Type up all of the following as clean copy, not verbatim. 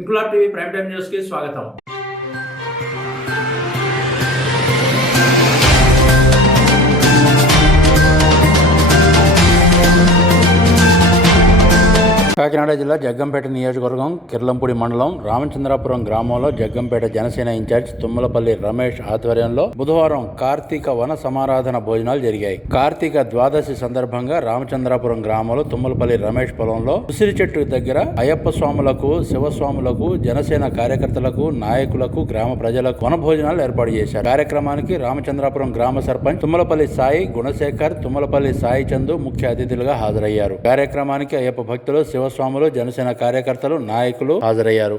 Inquilab TV prime time news కి స్వాగతం. కాకినాడ జిల్లా జగ్గంపేట నియోజకవర్గం కిర్లంపూడి మండలం రామచంద్రాపురం గ్రామంలో జగ్గంపేట జనసేన ఇన్ఛార్జ్ తుమ్మలపల్లి రమేష్ ఆధ్వర్యంలో బుధవారం కార్తీక వన సమారాధన భోజనాలు జరిగాయి. కార్తీక ద్వాదశి సందర్భంగా రామచంద్రాపురం గ్రామంలో తుమ్మలపల్లి రమేష్ పొలంలో ఉసిరి చెట్టు దగ్గర అయ్యప్ప స్వాములకు, శివస్వాములకు, జనసేన కార్యకర్తలకు, నాయకులకు, గ్రామ ప్రజలకు వన భోజనాలు ఏర్పాటు చేశారు. కార్యక్రమానికి రామచంద్రాపురం గ్రామ సర్పంచ్ తుమ్మలపల్లి సాయి గుణశేఖర్, తుమ్మలపల్లి సాయి చందు ముఖ్య అతిథులుగా హాజరయ్యారు. కార్యక్రమానికి అయ్యప్ప భక్తులు, శివస్వాములు, జనసేన కార్యకర్తలు, నాయకులు హాజరయ్యారు.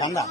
కందా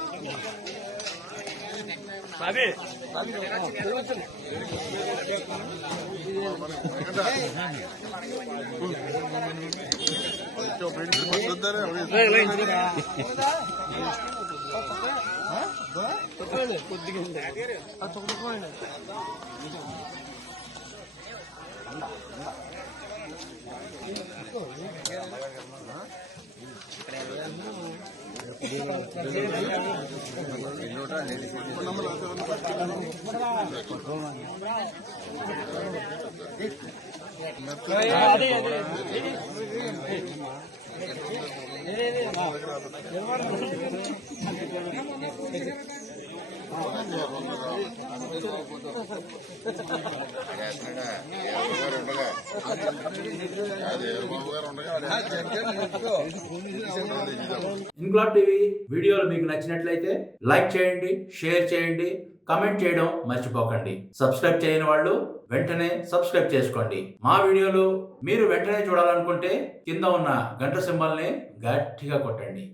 ఇంక్లాబ్ టీవీ వీడియోలు మీకు నచ్చినట్లయితే లైక్ చేయండి, షేర్ చేయండి, కమెంట్ చేయడం మర్చిపోకండి. సబ్స్క్రైబ్ చేయని వాళ్ళు వెంటనే సబ్స్క్రైబ్ చేసుకోండి. మా వీడియోలు మీరు వెంటనే చూడాలనుకుంటే కింద ఉన్న గంట సింబల్ని గట్టిగా కొట్టండి.